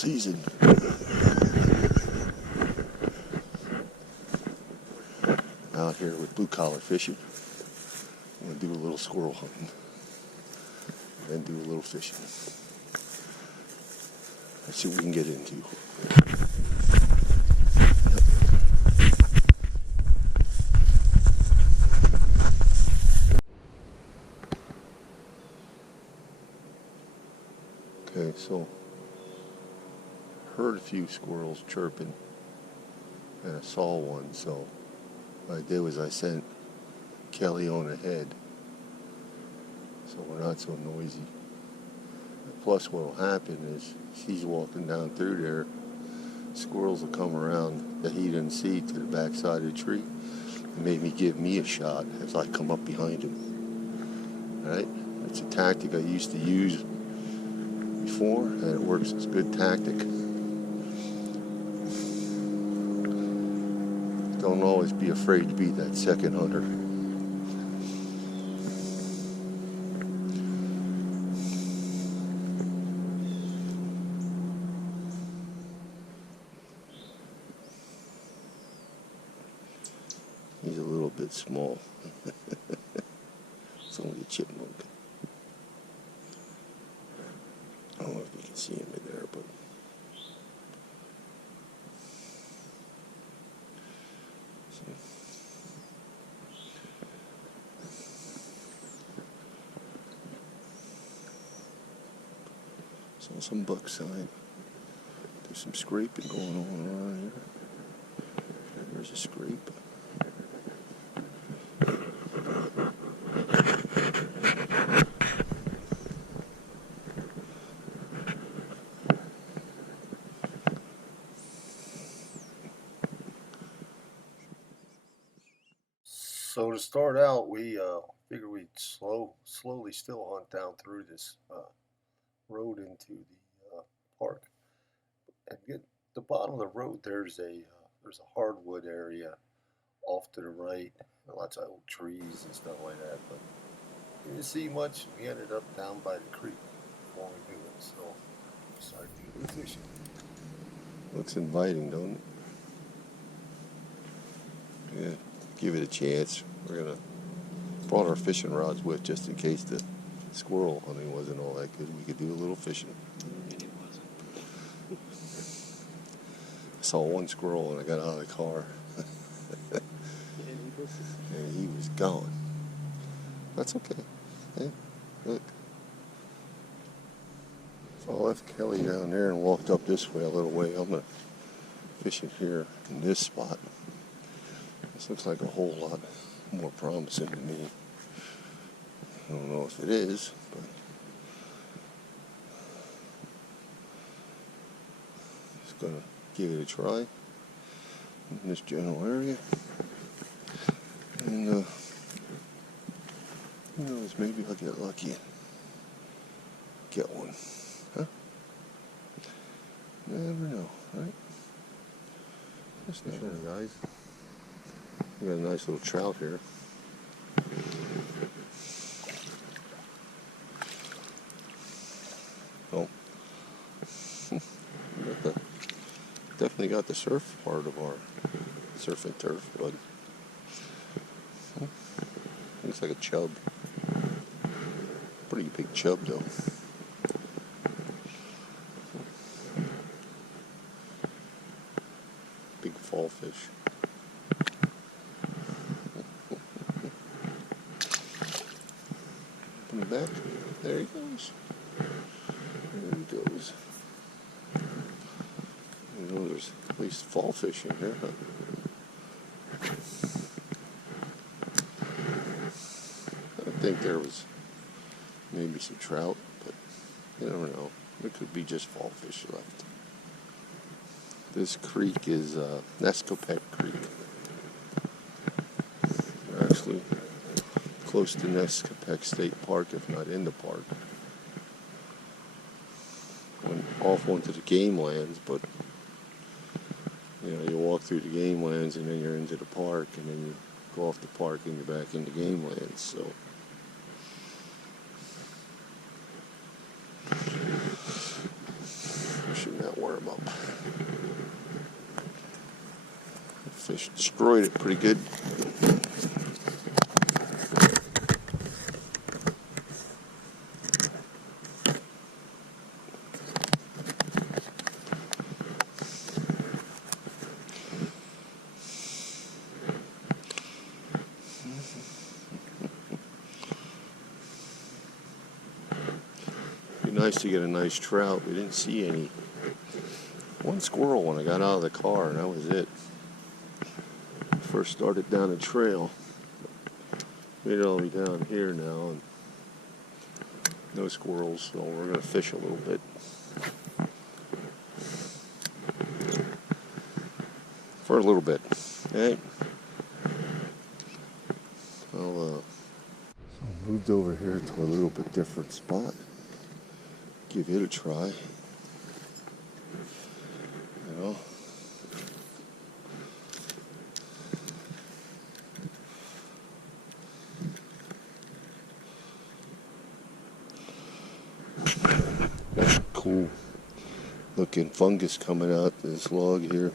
season. Out here with blue collar fishing. I'm going to do a little squirrel hunting. And then do a little fishing. Let's see what we can get into. Okay, so heard a few squirrels chirping, and I saw one, so what I did was I sent Kelly on ahead, so we're not so noisy. Plus what will happen is she's walking down through there, squirrels will come around that he didn't see to the back side of the tree and maybe give me a shot as I come up behind him. Alright? It's a tactic I used to use before, and it works. It's a good tactic. Don't always be afraid to be that second hunter. He's a little bit small. It's only a chipmunk. I don't know if you can see him in there, but saw some buckside. There's some scraping going on around here. There's a scrape. So to start out, we figured we'd slowly still hunt down through this road into the park, and get the bottom of the road. There's a hardwood area off to the right, lots of old trees and stuff like that. But we didn't see much. We ended up down by the creek before we knew it, so we started doing fishing. Looks inviting, don't it? Yeah. Give it a chance. We're gonna brought our fishing rods with just in case the squirrel hunting wasn't all that good. We could do a little fishing. And it wasn't. I saw one squirrel and I got out of the car. And he was gone. That's okay. Yeah, look. So I left Kelly down there and walked up this way a little way. I'm gonna fish it here in this spot. This looks like a whole lot more promising to me. I don't know if it is, but just gonna give it a try in this general area. And who knows, maybe I'll get lucky and get one. Huh? Never know, right? Just never know, guys. We got a nice little trout here. Oh. Definitely got the surf part of our surf and turf, but looks like a chub. Pretty big chub though. Big fall fish. Coming back. There he goes. There he goes. You know, there's at least fall fish in here, huh? I think there was maybe some trout, but you never know. There could be just fall fish left. This creek is Nescopec Creek. We're actually close to Nescopec State Park, if not in the park. Went off onto the game lands, but you know, you walk through the game lands and then you're into the park, and then you go off the park and you're back in the game lands. So fishing that worm. Fish destroyed it pretty good. Be nice to get a nice trout. We didn't see any. One squirrel when I got out of the car, and that was it. First started down the trail. Made it all the way down here now, and no squirrels, so we're gonna fish a little bit. For a little bit. Okay. I'll moved over here to a little bit different spot. Give it a try. You know. Cool looking fungus coming out this log here.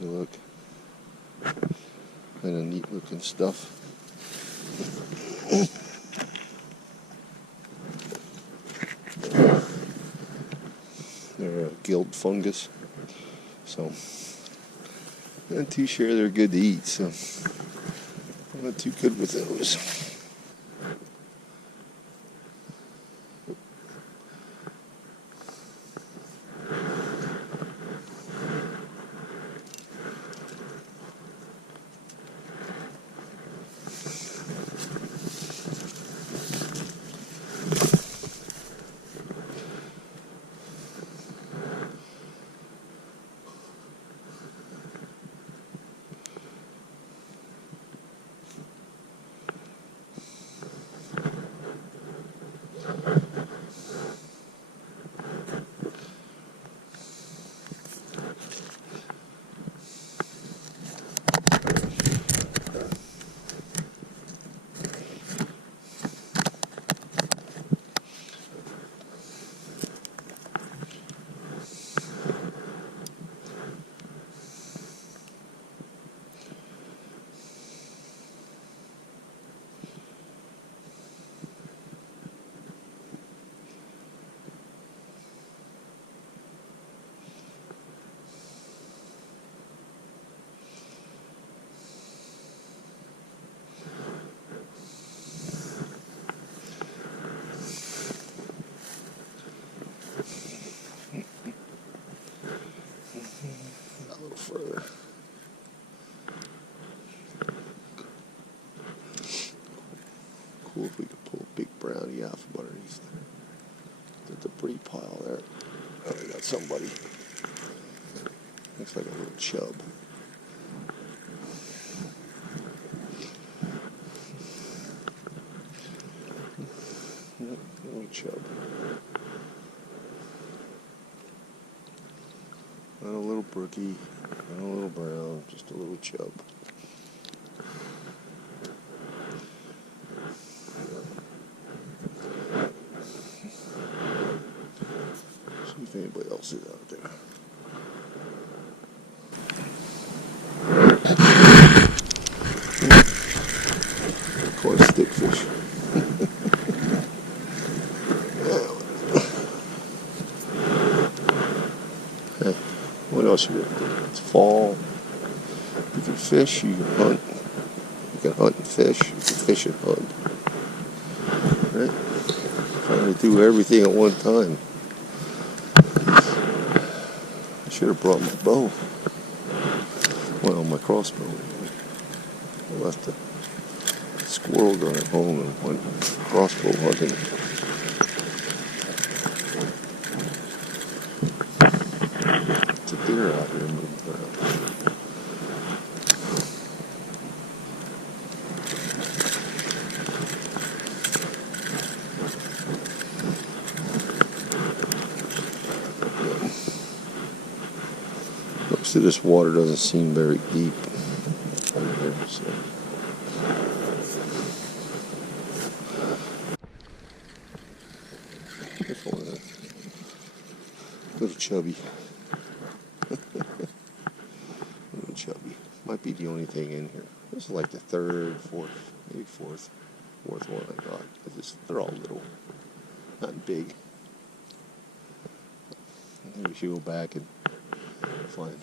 Look, kind of neat looking stuff. They're a guild fungus, so I'm not too sure they're good to eat, so I'm not too good with those. A little further. Cool if we could pull a big brownie out from underneath the debris pile there. Oh, we got somebody. Looks like a little chub. Little chub. Not a little brookie, not a little brown, just a little chub. See if anybody else is out there. Caught a stickfish. Hey, what else you gonna do? It's fall. You can fish, you can hunt. You can hunt and fish. You can fish and hunt. Right? Trying to do everything at one time. I should have brought my bow. Well, my crossbow. I left the squirrel gun at home and went crossbow hunting. It's a deer out here moving around. Most of this water doesn't seem very deep over here, so. Little chubby. Little chubby. Might be the only thing in here. This is like the third, fourth, maybe fourth one I got. They're all little, not big. Maybe we should go back and find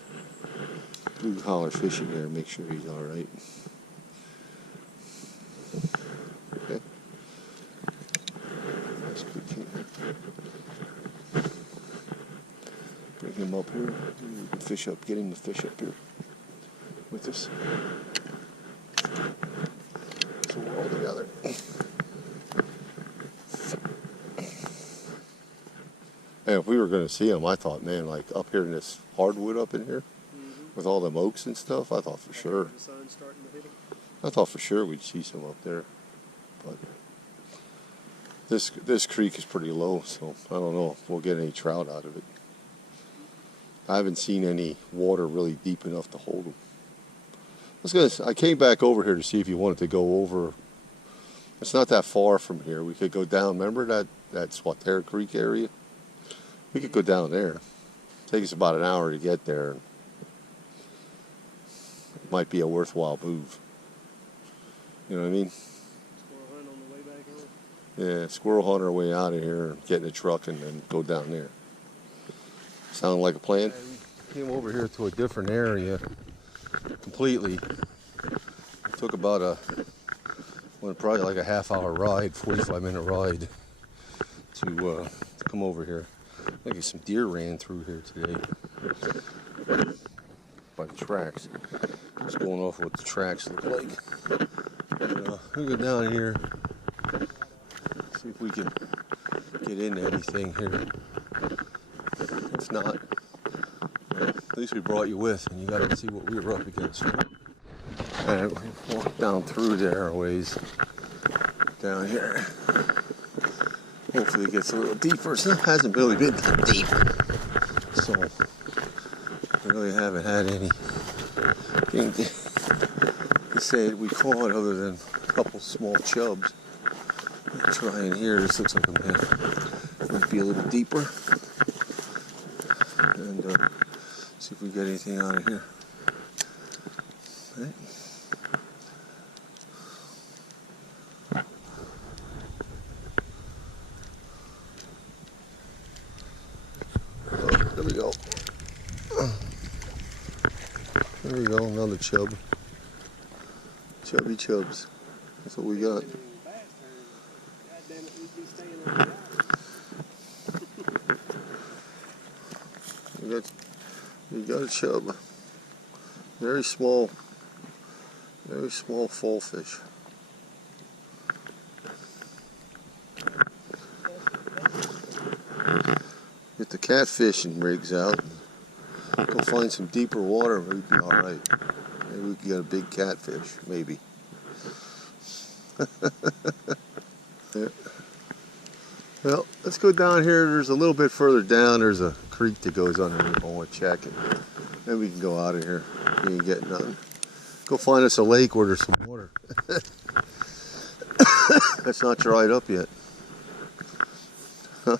blue collar fish in there and make sure he's all right. Okay. Nice good king. Bring him up here. We can fish up. Get him to fish up here with us. So we're all together. And if we were going to see him, I thought, man, like up here in this hardwood up in here, with all them oaks and stuff, I thought for sure. The sun's starting to hit him. I thought for sure we'd see some up there. But this creek is pretty low, so I don't know if we'll get any trout out of it. I haven't seen any water really deep enough to hold them. I came back over here to see if you wanted to go over. It's not that far from here. We could go down. Remember that Squirrels Creek area? We could go down there. Take us about an hour to get there. It might be a worthwhile move. You know what I mean? Squirrel hunt on the way back home. Yeah, squirrel hunt our way out of here and get in a truck and then go down there. Sound like a plan? We came over here to a different area completely. It took about probably like a half-hour ride, 45-minute ride to come over here. I think some deer ran through here today by the tracks. Just going off what the tracks look like. We'll go down here, see if we can get into anything here. If not, well, at least we brought you with, and you got to see what we were up against. Alright, we'll walk down through there a ways down here. Hopefully it gets a little deeper. It hasn't really been that deep, so we really haven't had anything to say that we caught other than a couple small chubs. I'll try in here. This looks like a might be a little deeper, and see if we get anything out of here. Right. There we go. There we go, another chub. Chubby chubs. That's what we got. We got a chub. Very small fall fish. Get the catfishing rigs out. Go find some deeper water, we'd be all right. Maybe we could get a big catfish, maybe. Yeah. Well, let's go down here. There's a little bit further down. There's a creek that goes underneath. I want to check it. Then we can go out of here. We ain't getting nothing. Go find us a lake where there's some water. That's not dried up yet. Huh?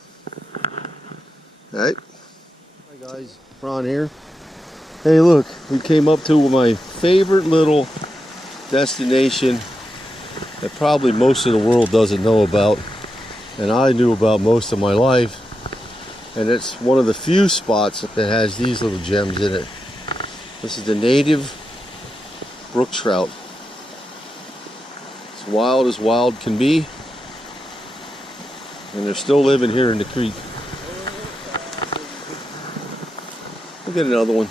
All right. Hi guys, Ron here. Hey look, we came up to my favorite little destination that probably most of the world doesn't know about, and I knew about most of my life, and it's one of the few spots that has these little gems in it. This is the native brook trout. It's wild as wild can be, and they're still living here in the creek. We'll get another one.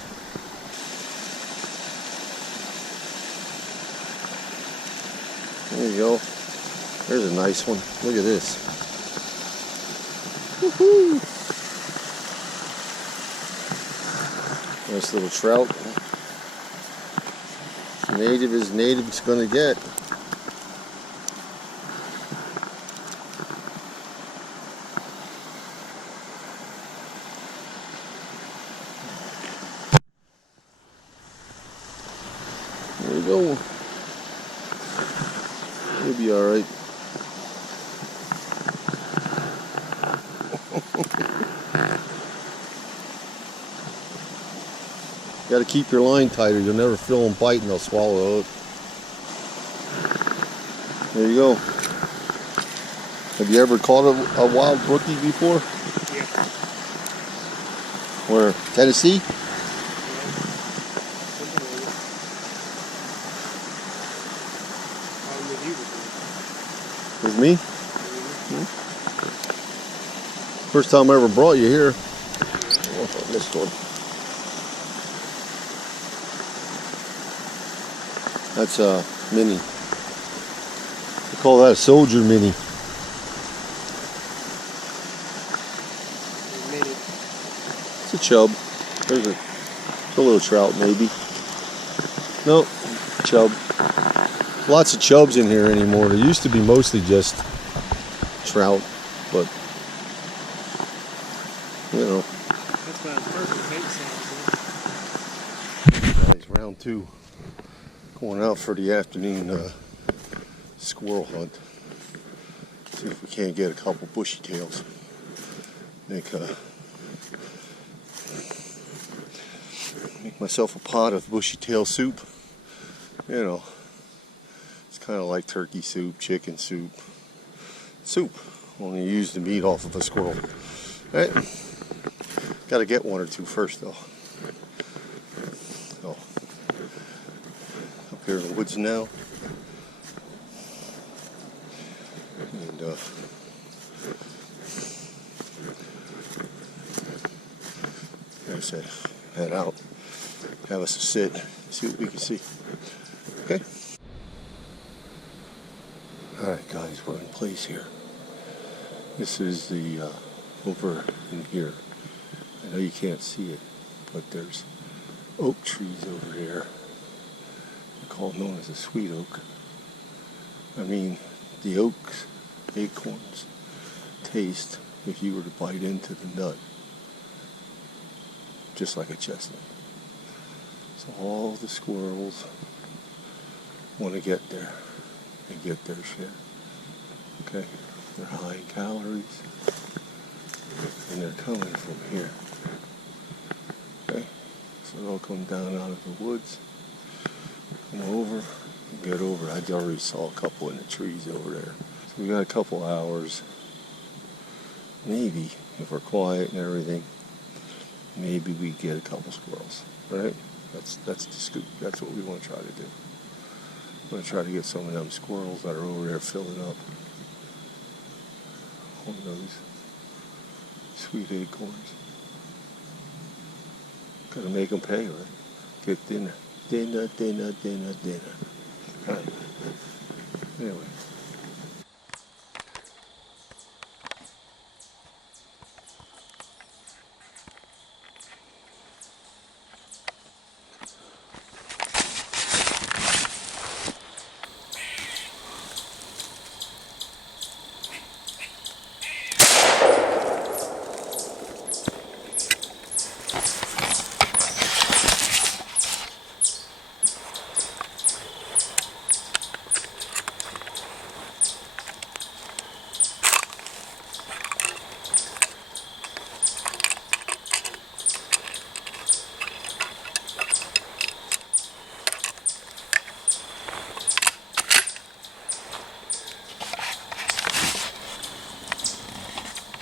There you go. There's a nice one. Look at this. Woohoo! Nice little trout. Native as native's gonna get. There we go. You'll be all right. Got to keep your line tighter. You'll never feel them bite and they'll swallow the hook. There you go. Have you ever caught a wild brookie before? Yeah. Where? Tennessee? With me? First time I ever brought you here. Oh, I missed one. That's a mini. They call that a soldier mini. It's a chub. There's a little trout maybe. Nope, chub. Lots of chubs in here anymore. There used to be mostly just trout, but you know. That's about perfect bait size. Guys, round 2. Going out for the afternoon squirrel hunt. See if we can't get a couple bushy tails. Make myself a pot of bushy tail soup. You know, it's kind of like turkey soup, chicken soup. Soup. Only use the meat off of a squirrel. Right? Got to get one or two first, though. So, up here in the woods now. And like I said, head out, have us a sit, see what we can see. Okay? Alright guys, we're in place here. This is the over in here. I know you can't see it, but there's oak trees over here. They're called known as a sweet oak. I mean, the oak's acorns taste if you were to bite into the nut, just like a chestnut. So all the squirrels want to get there and get their share. Okay? They're high in calories and they're coming from here. Okay? So they'll come down out of the woods, come over, and get over. I already saw a couple in the trees over there. So we got a couple hours. Maybe, if we're quiet and everything, maybe we get a couple squirrels, right? That's the scoop. That's what we want to try to do. We want to try to get some of them squirrels that are over there filling up on those sweet acorns. Gotta make them pay, right? Get dinner. Dinner. All right. Anyway.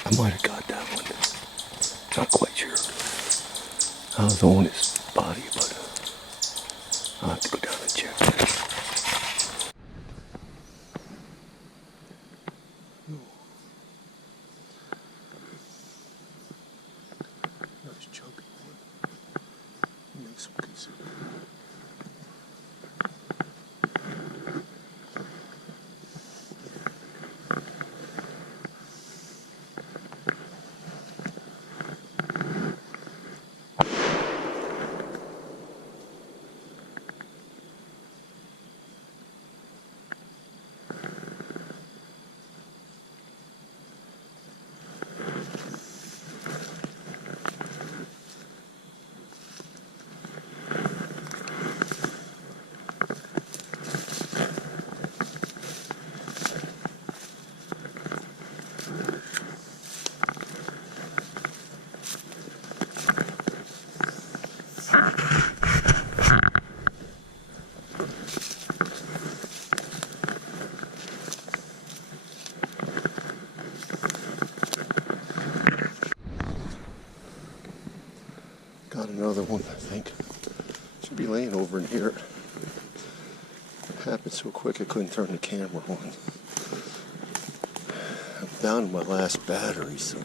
I might have got that one. Not quite sure. I was on his body, but I'll have to go down and check. Nice chunky one. Make some good soup. Got another one, I think. Should be laying over in here. It happened so quick I couldn't turn the camera on. I'm down to my last battery, so.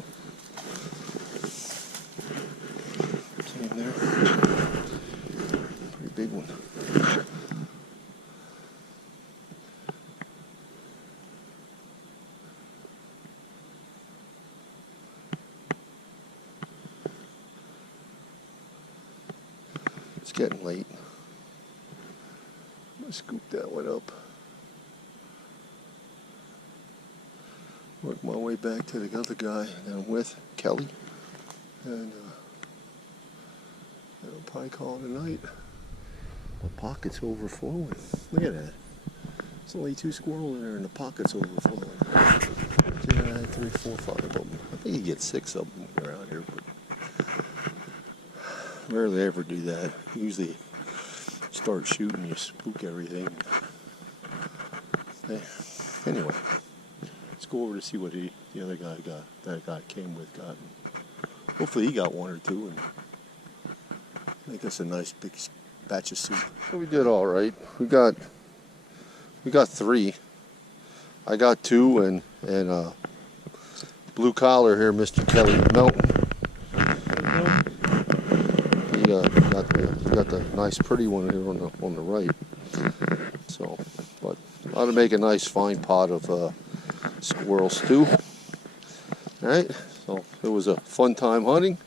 See him there? Pretty big one. It's getting late. I'm gonna scoop that one up. Work my way back to the other guy that I'm with, Kelly. And I'll probably call it a night. My pocket's overflowing. Look at that. There's only 2 squirrels in there and the pocket's overflowing. Yeah, 3, 4, 5 of them. I think you get 6 of them around here, but rarely ever do that. Usually start shooting, you spook everything. Anyway, let's go over to see what the other guy got. That guy came with got. Hopefully he got 1 or 2 and make us a nice big batch of soup. So we did all right. We got 3. I got 2 and blue collar here, Mr. Kelly Melton. He got the nice pretty one here on the right. So, but ought to make a nice fine pot of squirrel stew. All right. So it was a fun time hunting.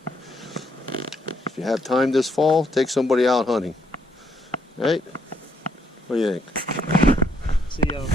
If you have time this fall, take somebody out hunting. All right? What do you think? See ya.